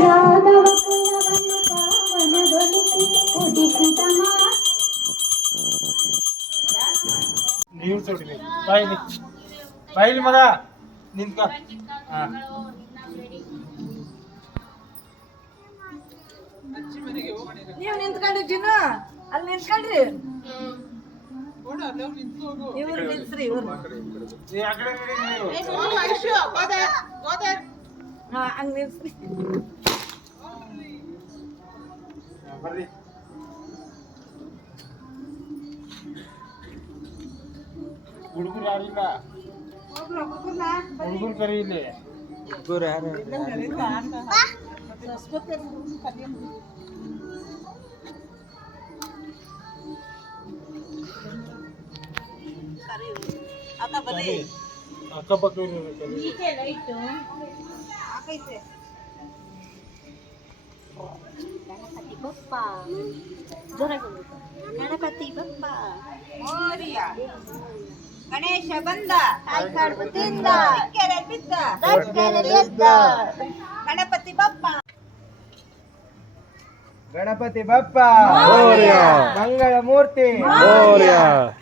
ಯಾದವ ಕುಲವನ್ನು ಪಾವನಗೊಳಿಸಿ ಉದಿಸಿದ ನೀವು ತೊಡಿಬೇಕು ಬಾಯಿಲಿ ಮಗ ನಿಂತ್ಕೊ. ನೀವು ನಿಂತ್ಕೊಂಡ್ರಿ ಜಿನ್ನು ಅಲ್ಲಿ ನಿಂತ್ಕೊಂಡ್ರಿ ಇವ್ರು ನಿಲ್ಸ್ರಿ ಇವ್ರು ಹಂಗ ನಿಲ್ಸ್ರಿ ಬರ್ರಿ. ಹುಡುಗರು ಯಾರಿಲ್ಲ, ಹುಡುಗರು ಕರಿ ಇಲ್ಲಿ. ಅಕ್ಕಪಕ್ಕ ಗಣಪತಿ ಬಪ್ಪ ಮೋರಿಯ ಗಣೇಶ ಬಂದ ಕಾಯ್ಕಾಡ್ಬುತ್ತಿಂದ ಕೆರೆ ಬಿದ್ದ ಗಣಪತಿ ಬಪ್ಪ ಗಣಪತಿ ಬಪ್ಪ ಮಂಗಳ ಮೂರ್ತಿ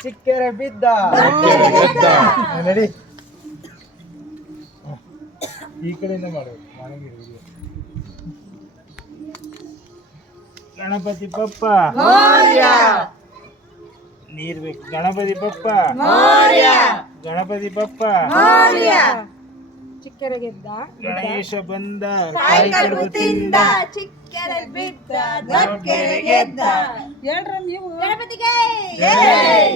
ಚಿಕ್ಕೆರೆ ಬಿದ್ದ ನಡಿ. ಈ ಕಡೆಯಿಂದ ಮಾಡೋದು. ಗಣಪತಿ ಬಪ್ಪ ನೀರ್ ಬೇಕು. ಗಣಪತಿ ಬಪ್ಪ ಗಣಪತಿ ಬಪ್ಪ ಚಿಕ್ಕರೆ ಗೆದ್ದ ಗಣೇಶ ಬಂದ ಕಾಯ್ಕಾಡ್ಬುತ್ತಿಂದ ಚಿಕ್ಕರೆ ಬಿದ್ದ ದೊಡ್ಡಕೆರೆ ಗೆದ್ದ. ಹೇಳ್ರ ನೀವು ಗಣಪತಿಗೆ ಜೈ.